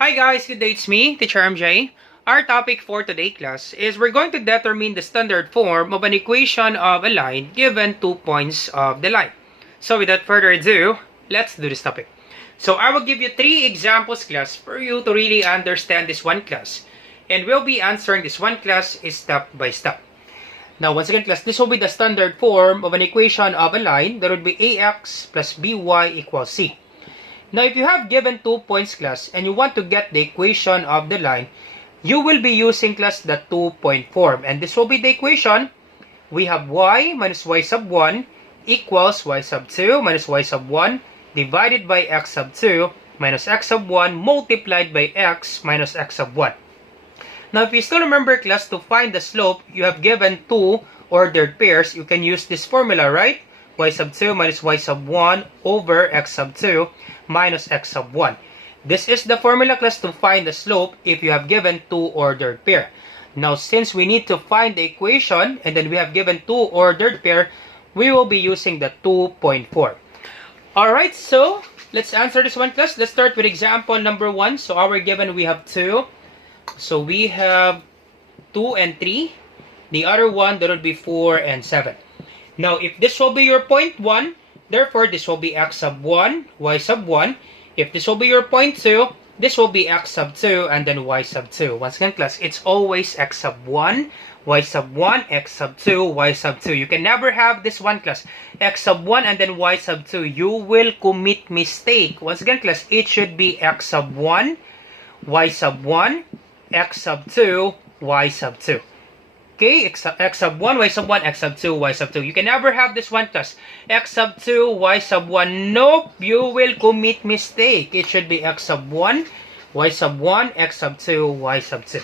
Hi guys, good day, it's me, Teacher MJ. Our topic for today class is we're going to determine the standard form of an equation of a line given 2 points of the line. So without further ado, let's do this topic. So I will give you 3 examples class for you to really understand this one class. And we'll be answering this one class step by step. Now once again class, this will be the standard form of an equation of a line that would be ax plus by equals c. Now, if you have given 2 points class and you want to get the equation of the line, you will be using class the 2-point form. And this will be the equation. We have y minus y sub 1 equals y sub 2 minus y sub 1 divided by x sub 2 minus x sub 1 multiplied by x minus x sub 1. Now, if you still remember class, to find the slope, you have given 2 ordered pairs. You can use this formula, right? Y sub 2 minus y sub 1 over x sub 2 minus x sub 1. This is the formula class to find the slope if you have given 2 ordered pair. Now, since we need to find the equation and then we have given 2 ordered pair, we will be using the 2-point form. Alright, so let's answer this one class. Let's start with example number 1. So our given, we have 2. So we have 2 and 3. The other one, that would be 4 and 7. Now, if this will be your point 1, therefore, this will be x sub 1, y sub 1. If this will be your point 2, this will be x sub 2, and then y sub 2. Once again, class, it's always x sub 1, y sub 1, x sub 2, y sub 2. You can never have this one, class, x sub 1 and then y sub 2. You will commit mistake. Once again, class, it should be x sub 1, y sub 1, x sub 2, y sub 2. Okay, x sub 1, y sub 1, x sub 2, y sub 2. You can never have this one class. X sub 2, y sub 1. Nope, you will commit mistake. It should be x sub 1, y sub 1, x sub 2, y sub 2.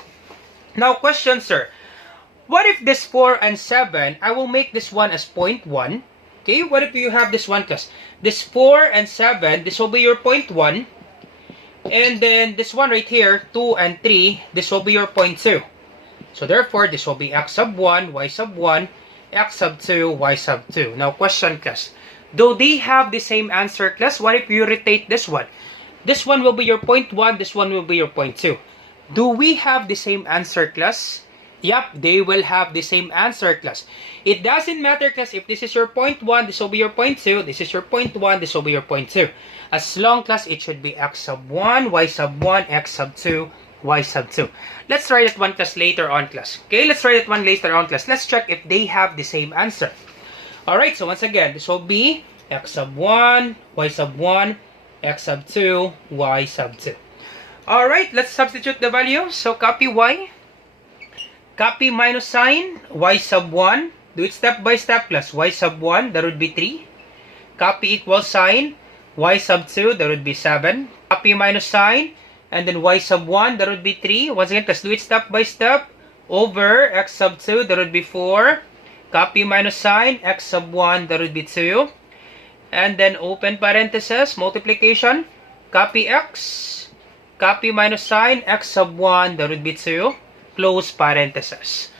Now, question, sir. What if this 4 and 7, I will make this one as point 1. Okay, what if you have this one class? This 4 and 7, this will be your point 1. And then this one right here, 2 and 3, this will be your point 2. So therefore, this will be x sub 1, y sub 1, x sub 2, y sub 2. Now, question class. Do they have the same answer class? What if you rotate this one? This one will be your point 1, this one will be your point 2. Do we have the same answer class? Yep, they will have the same answer class. It doesn't matter class if this is your point 1, this will be your point 2, this is your point 1, this will be your point 2. As long class, it should be x sub 1, y sub 1, x sub 2, y sub 2. Let's try that one class later on class. Okay, let's try that one later on class. Let's check if they have the same answer. Alright, so once again, this will be x sub 1, y sub 1, x sub 2, y sub 2. Alright, let's substitute the value. So copy y, copy minus sign, y sub 1. Do it step by step class. Y sub 1, that would be 3. Copy equal sign, y sub 2, that would be 7. Copy minus sign, and then y sub 1, that would be 3. Once again, let's do it step by step. Over x sub 2, that would be 4. Copy minus sign, x sub 1, that would be 2. And then open parenthesis, multiplication. Copy x. Copy minus sign, x sub 1, that would be 2. Close parenthesis.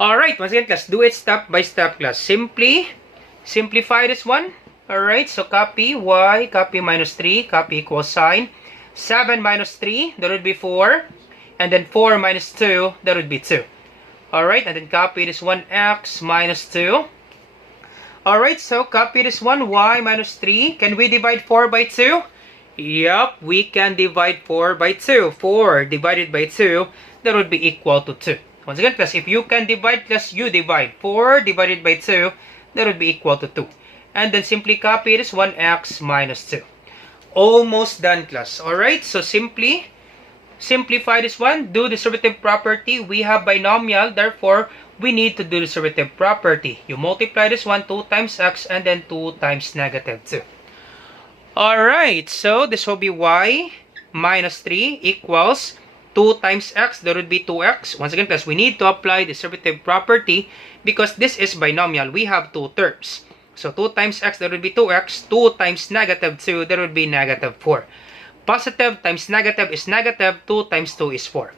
Alright, once again, class, do it step by step, class. Simplify this one. Alright, so copy y, copy minus 3, copy equal sign. 7 minus 3, that would be 4. And then 4 minus 2, that would be 2. Alright, and then copy this one, x minus 2. Alright, so copy this one, y minus 3. Can we divide 4 by 2? Yup, we can divide 4 by 2. 4 divided by 2, that would be equal to 2. Once again, class, if you can divide, class, you divide. 4 divided by 2, that would be equal to 2. And then simply copy this one, x minus 2. Almost done, class. Alright, so simplify this one. Do distributive property. We have binomial, therefore, we need to do distributive property. You multiply this one, 2 times x, and then 2 times negative 2. Alright, so this will be y minus 3 equals 2 times x, that would be 2x. Once again, class, we need to apply distributive property because this is binomial. We have 2 terms. So 2 times x, that would be 2x. 2 times negative 2, that would be negative 4. Positive times negative is negative. 2 times 2 is 4.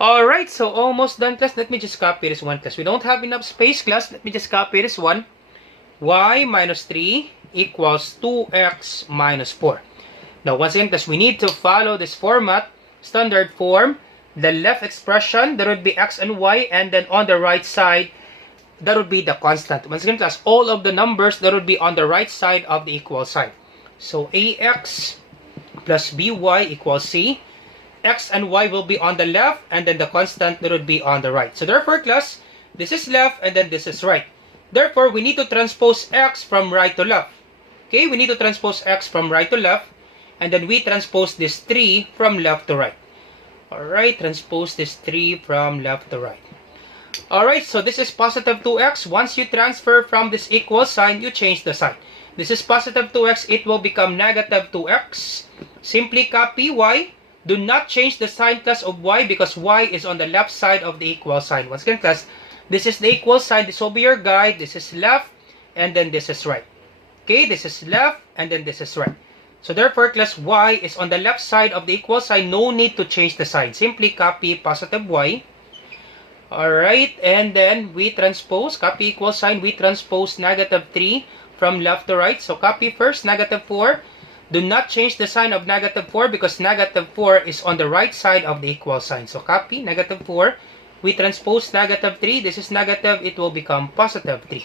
Alright, so almost done, class. Let me just copy this one, class. We don't have enough space, class. Let me just copy this one. Y minus 3 equals 2x minus 4. Now, once again, because we need to follow this format, standard form, the left expression, there would be x and y, and then on the right side, that would be the constant. Once again, class, all of the numbers that would be on the right side of the equal sign. So ax plus by equals c. X and y will be on the left, and then the constant that would be on the right. So therefore, class, this is left, and then this is right. Therefore, we need to transpose x from right to left. Okay, we need to transpose x from right to left, and then we transpose this 3 from left to right. Alright, transpose this 3 from left to right. Alright, so this is positive 2x. Once you transfer from this equal sign, you change the sign. This is positive 2x, it will become negative 2x. Simply copy y. Do not change the sign, class, of y because y is on the left side of the equal sign. Once again, class, this is the equal sign. This will be your guide. This is left, and then this is right. Okay, this is left, and then this is right. So therefore, class, y is on the left side of the equal sign. No need to change the sign. Simply copy positive y. Alright, and then we transpose, copy equal sign, we transpose negative 3 from left to right. So copy first, negative 4. Do not change the sign of negative 4 because negative 4 is on the right side of the equal sign. So copy negative 4. We transpose negative 3. This is negative. It will become positive 3.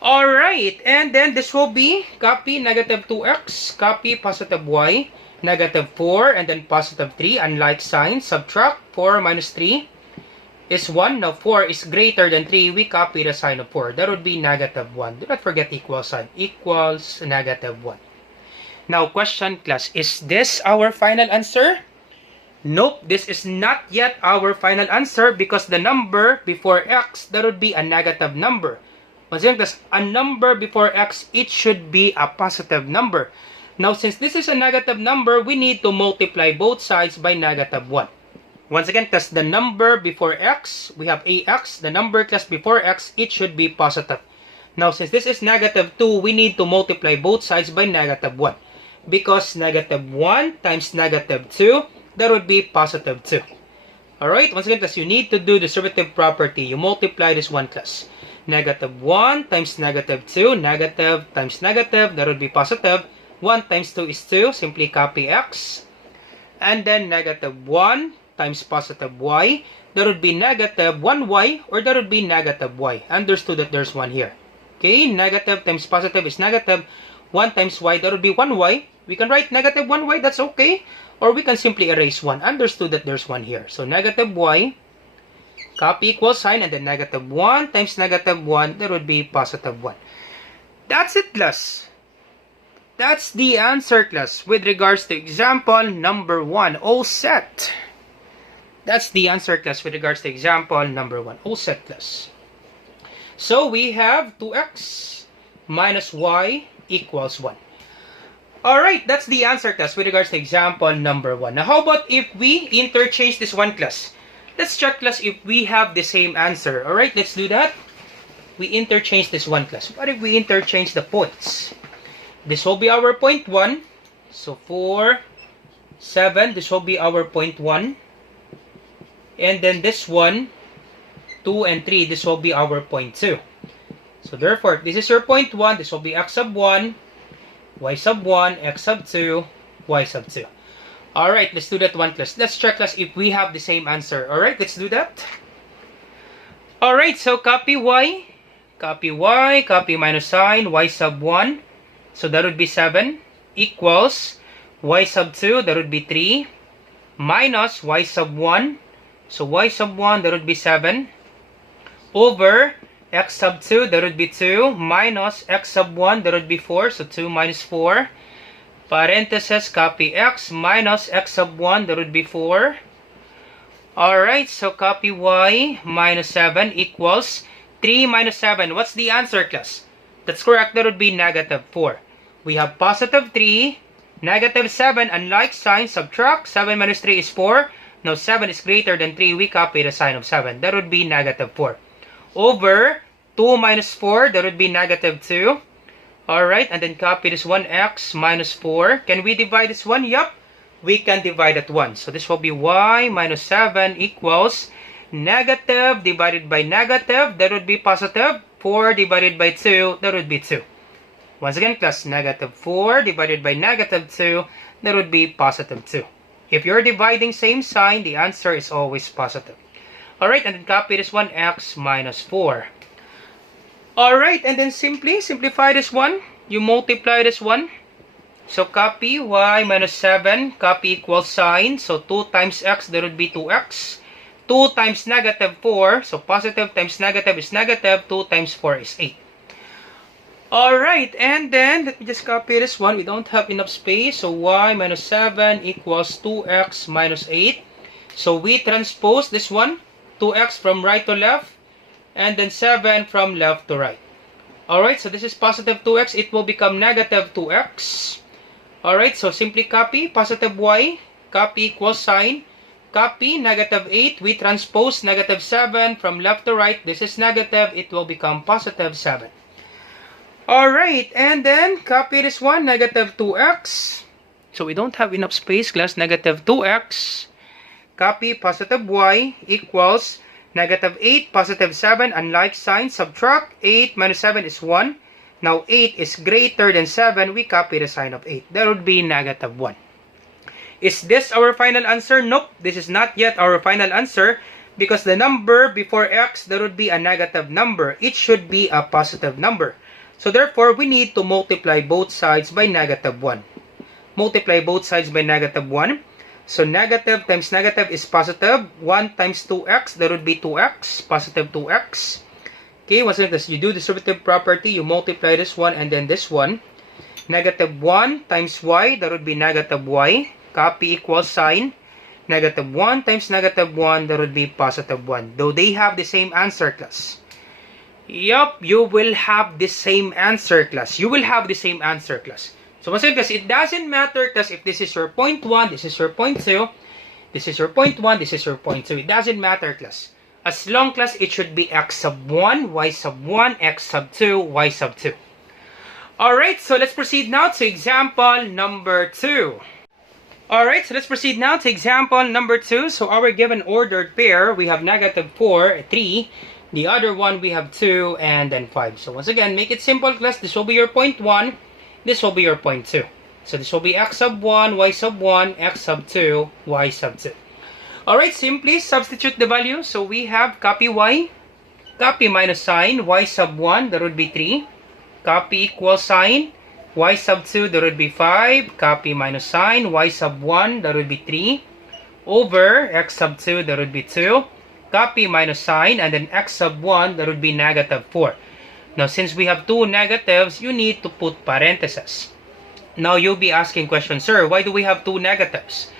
Alright, and then this will be copy negative 2x, copy positive y, negative 4, and then positive 3. Unlike signs, subtract 4 minus 3 is 1. Now 4 is greater than 3. We copy the sign of 4. That would be negative 1. Do not forget equal sign. Equals negative 1. Now, question, class, is this our final answer? Nope, this is not yet our final answer because the number before x, that would be a negative number. Once again, class, a number before x, it should be a positive number. Now, since this is a negative number, we need to multiply both sides by negative 1. Once again, class, the number before x, we have ax. The number, class, before x, it should be positive. Now, since this is negative 2, we need to multiply both sides by negative 1. Because negative 1 times negative 2, that would be positive 2. Alright, once again, class, you need to do the derivative property. You multiply this one, class. Negative 1 times negative 2, negative times negative, that would be positive. 1 times 2 is 2, simply copy x. And then negative 1 times positive y, that would be negative 1y, or that would be negative y. Understood that there's 1 here. Okay, negative times positive is negative. 1 times y, that would be 1y. We can write negative 1y, that's okay. Or we can simply erase 1. Understood that there's 1 here. So negative y, copy equal sign, and then negative 1 times negative 1, that would be positive 1. That's it, class. That's the answer, class, with regards to example number 1. All set. That's the answer, class, with regards to example number 1. All set, class. So we have 2x minus y equals 1. Alright, that's the answer, class, with regards to example number 1. Now, how about if we interchange this one, class? Let's check, class, if we have the same answer. Alright, let's do that. We interchange this one, class. What if we interchange the points? This will be our point 1. So 4, 7, this will be our point 1. And then this one, 2 and 3, this will be our point 2. So therefore, this is your point 1. This will be x sub 1, y sub 1, x sub 2, y sub 2. Alright, let's do that one, class. Let's check, class, if we have the same answer. Alright, let's do that. Alright, so copy y, copy minus sign, y sub 1. So that would be 7 equals y sub 2, that would be 3, minus y sub 1. So y sub 1, that would be 7, over x sub 2, that would be 2, minus x sub 1, that would be 4, so 2 minus 4, parenthesis, copy x, minus x sub 1, that would be 4. Alright, so copy y, minus 7 equals 3 minus 7. What's the answer, class? That's correct, that would be negative 4. We have positive 3, negative 7, unlike sign, subtract, 7 minus 3 is 4. Now 7 is greater than 3, we copy the sign of 7. That would be negative 4. Over 2 minus 4, that would be negative 2. Alright, and then copy this 1x minus 4. Can we divide this one? Yup, we can divide that one. So this will be y minus 7 equals negative divided by negative, that would be positive. 4 divided by 2, that would be 2. Once again, class, negative 4 divided by negative 2, that would be positive 2. If you're dividing same sign, the answer is always positive. Alright, and then copy this one, x minus 4. Alright, and then simplify this one. You multiply this one. So copy y minus 7, copy equals sign. So 2 times x, that would be 2x. 2 times negative 4, so positive times negative is negative. 2 times 4 is 8. Alright, and then let me just copy this one. We don't have enough space. So y minus 7 equals 2x minus 8. So we transpose this one. 2x from right to left. And then 7 from left to right. Alright, so this is positive 2x. It will become negative 2x. Alright, so simply copy positive y. Copy equals sign. Copy negative 8. We transpose negative 7 from left to right. This is negative. It will become positive 7. Alright, and then copy this one. Negative 2x. So we don't have enough space, class. Negative 2x. Copy positive y equals negative 8, positive 7. Unlike sign, subtract. 8 minus 7 is 1. Now 8 is greater than 7. We copy the sign of 8. That would be negative 1. Is this our final answer? Nope. This is not yet our final answer because the number before x, that would be a negative number. It should be a positive number. So therefore, we need to multiply both sides by negative 1. Multiply both sides by negative 1. So negative times negative is positive. 1 times 2x, that would be 2x. Positive 2x. Okay, once again, you do distributive property, you multiply this one and then this one. Negative 1 times y, that would be negative y. Copy equals sign. Negative 1 times negative 1, that would be positive 1. Though they have the same answer, class. Yup, you will have the same answer, class. You will have the same answer, class. So once again, class, it doesn't matter, class, if this is your point 1, this is your point 2, this is your point 1, this is your point 2. It doesn't matter, class. As long, class, it should be x sub 1, y sub 1, x sub 2, y sub 2. Alright, so let's proceed now to example number 2. Alright, so let's proceed now to example number 2. So our given ordered pair, we have negative 4, 3. The other one, we have 2, and then 5. So once again, make it simple, class. This will be your point 1. This will be your point 2. So this will be x sub 1, y sub 1, x sub 2, y sub 2. Alright, simply substitute the value. So we have copy y, copy minus sign, y sub 1, that would be 3. Copy equal sign, y sub 2, that would be 5. Copy minus sign, y sub 1, that would be 3. Over x sub 2, that would be 2. Copy minus sign, and then x sub 1, that would be negative 4. Now, since we have two negatives, you need to put parentheses. Now, you'll be asking question, sir, why do we have two negatives?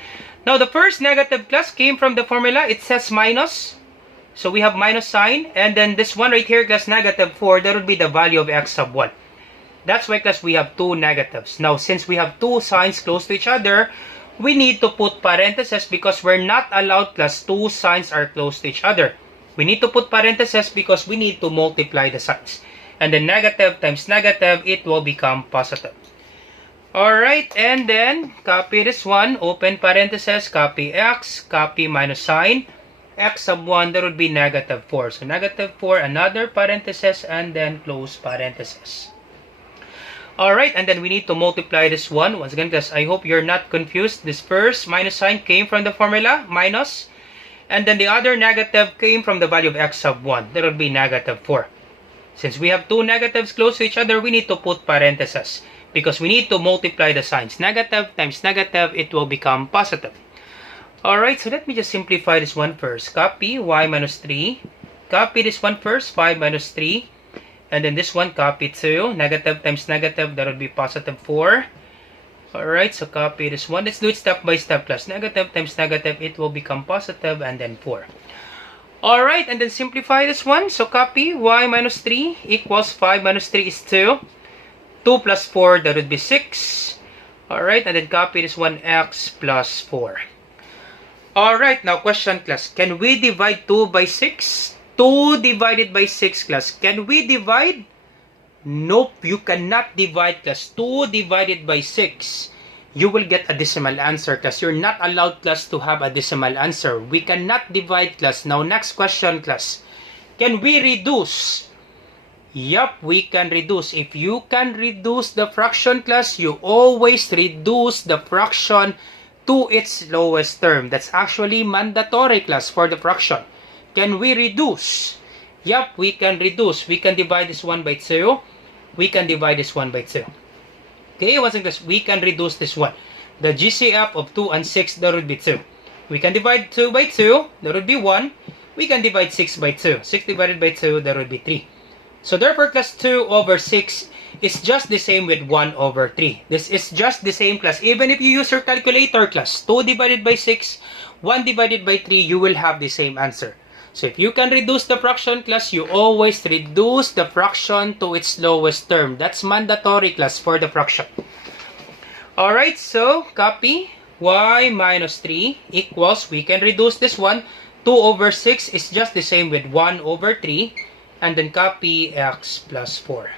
Now, the first negative, class, came from the formula. It says minus. So, we have minus sign. And then this one right here, class, negative 4, that would be the value of x sub 1. That's why, class, we have two negatives. Now, since we have two signs close to each other, we need to put parentheses because we're not allowed, class, two signs are close to each other. We need to put parentheses because we need to multiply the signs. And then negative times negative, it will become positive. Alright, and then copy this one, open parentheses, copy x, copy minus sign, x sub 1, that would be negative 4. So negative 4, another parenthesis, and then close parenthesis. Alright, and then we need to multiply this one. Once again, guys, I hope you're not confused. This first minus sign came from the formula, minus, and then the other negative came from the value of x sub 1. That would be negative 4. Since we have two negatives close to each other, we need to put parentheses because we need to multiply the signs. Negative times negative, it will become positive. Alright, so let me just simplify this one first. Copy y minus 3. Copy this one first, 5 minus 3. And then this one, copy 2. Negative times negative, that would be positive 4. Alright, so copy this one. Let's do it step by step, class. Negative times negative, it will become positive, and then 4. Alright, and then simplify this one. So copy y minus 3 equals 5 minus 3 is 2. 2 plus 4, that would be 6. Alright, and then copy this one, x plus 4. Alright, now question, class. Can we divide 2 by 6? 2 divided by 6, class. Can we divide? Nope, you cannot divide, class. 2 divided by 6. You will get a decimal answer, class. You're not allowed, class, to have a decimal answer. We cannot divide, class. Now, next question, class. Can we reduce? Yup, we can reduce. If you can reduce the fraction class, you always reduce the fraction to its lowest term. That's actually mandatory class for the fraction. Can we reduce? Yup, we can reduce. We can divide this 1 by 2. We can divide this 1 by 2. Okay, once again, we can reduce this one. The GCF of 2 and 6, that would be 2. We can divide 2 by 2, that would be 1. We can divide 6 by 2. 6 divided by 2, that would be 3. So therefore, class 2 over 6 is just the same with 1 over 3. This is just the same class. Even if you use your calculator class, 2 divided by 6, 1 divided by 3, you will have the same answer. So if you can reduce the fraction class, you always reduce the fraction to its lowest term. That's mandatory class for the fraction. Alright, so copy y minus 3 equals, we can reduce this one. 2 over 6 is just the same with 1 over 3. And then copy x plus 4.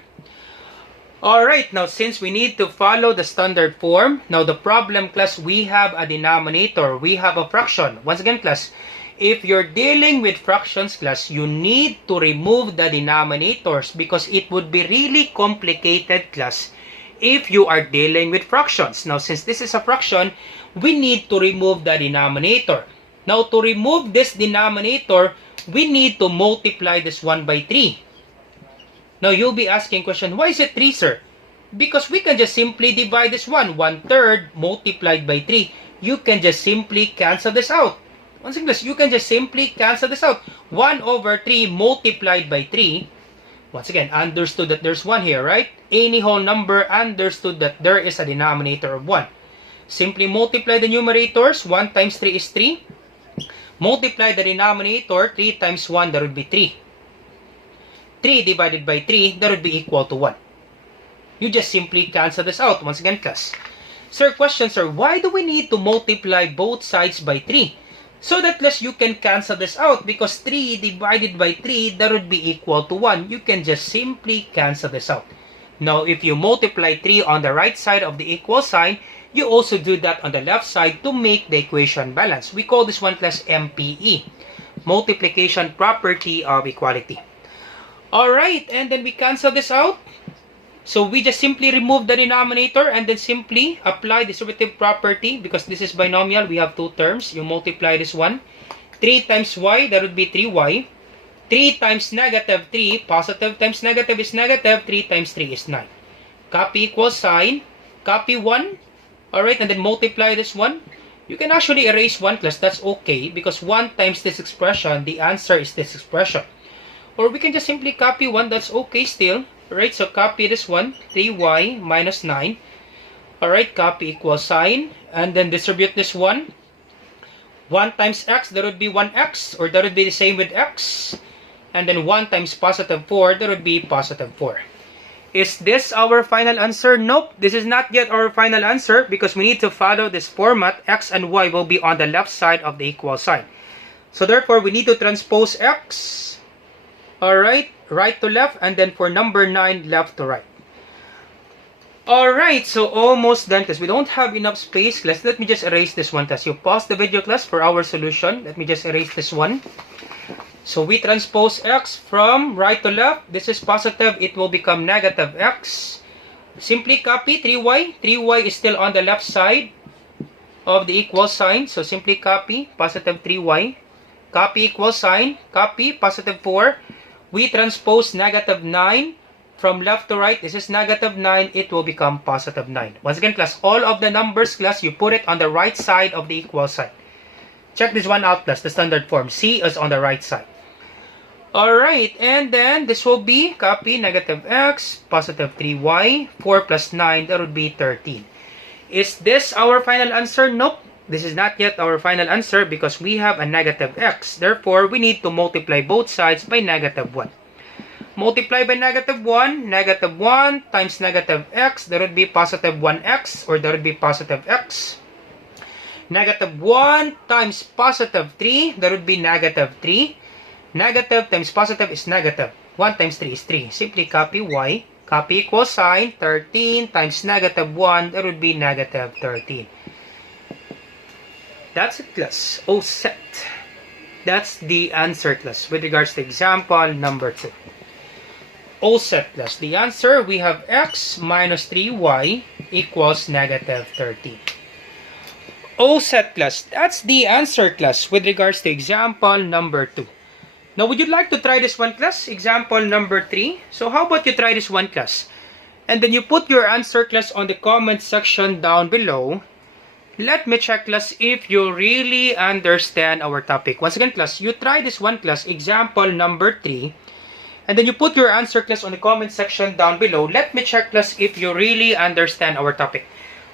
Alright, now since we need to follow the standard form, now the problem class, we have a denominator, we have a fraction. Once again class, if you're dealing with fractions class, you need to remove the denominators because it would be really complicated class if you are dealing with fractions. Now since this is a fraction, we need to remove the denominator. Now to remove this denominator, we need to multiply this 1 by 3. Now you'll be asking question, why is it 3, sir? Because we can just simply divide this 1/3 multiplied by 3. You can just simply cancel this out. Once again, you can just simply cancel this out. 1 over 3 multiplied by 3. Once again, understood that there's 1 here, right? Any whole number, understood that there is a denominator of 1. Simply multiply the numerators. 1 times 3 is 3. Multiply the denominator, 3 times 1, that would be 3. 3 divided by 3, that would be equal to 1. You just simply cancel this out. Once again, class. Sir, question, sir, why do we need to multiply both sides by 3? So that less you can cancel this out because 3 divided by 3, that would be equal to 1. You can just simply cancel this out. Now, if you multiply 3 on the right side of the equal sign, you also do that on the left side to make the equation balance. We call this one class MPE, multiplication property of equality. Alright, and then we cancel this out. So we just simply remove the denominator and then simply apply distributive property because this is binomial. We have two terms. You multiply this one. 3 times y, that would be 3y. 3 times negative 3, positive times negative is negative. 3 times 3 is 9. Copy equals sign. Copy 1. Alright, and then multiply this one. You can actually erase 1 class. That's okay because 1 times this expression, the answer is this expression. Or we can just simply copy 1. That's okay still. Alright, so copy this one. 3y minus 9. Alright, copy equals sign. And then distribute this one. 1 times x, that would be 1x. Or that would be the same with x. And then 1 times positive 4, that would be positive 4. Is this our final answer? Nope, this is not yet our final answer because we need to follow this format. X and y will be on the left side of the equal sign. So therefore, we need to transpose x. Alright, right to left. And then for number 9, left to right. Alright, so almost done because we don't have enough space. Let me just erase this one class. You pause the video class for our solution. Let me just erase this one. So we transpose x from right to left. This is positive. It will become negative x. Simply copy 3y. 3y is still on the left side of the equal sign. So simply copy positive 3y. Copy equal sign. Copy positive 4. We transpose negative 9 from left to right. This is negative 9. It will become positive 9. Once again, class, all of the numbers, class, you put it on the right side of the equal sign. Check this one out, class, the standard form. C is on the right side. Alright, and then this will be copy negative x, positive 3y, 4 plus 9, that would be 13. Is this our final answer? Nope. This is not yet our final answer because we have a negative x. Therefore, we need to multiply both sides by negative 1. Multiply by negative 1, negative 1 times negative x, that would be positive 1x, or that would be positive x. Negative 1 times positive 3, that would be negative 3. Negative times positive is negative. 1 times 3 is 3. Simply copy y. Copy equals sign. 13 times negative 1, that would be negative 13. That's it, class. Oh, set. That's the answer, class, with regards to example number 2. O set class. The answer, we have x minus 3y equals negative 13. O set class. That's the answer, class, with regards to example number 2. Now, would you like to try this one, class? Example number 3. So, how about you try this one, class? And then you put your answer, class, on the comment section down below. Let me check, class, if you really understand our topic. Once again, class, you try this one, class, example number 3. And then you put your answer, class, on the comment section down below. Let me check, class, if you really understand our topic.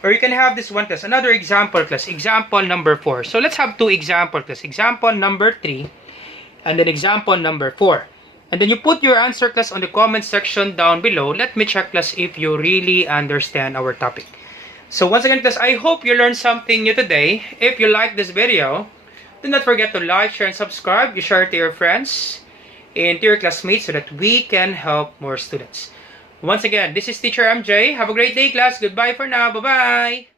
Or you can have this one, class, another example, class, example number 4. So let's have two examples, class, example number 3 and then example number 4. And then you put your answer, class, on the comment section down below. Let me check, class, if you really understand our topic. So once again, class, I hope you learned something new today. If you like this video, do not forget to like, share, and subscribe. You share it to your friends and to your classmates so that we can help more students. Once again, this is Teacher MJ. Have a great day, class. Goodbye for now. Bye-bye.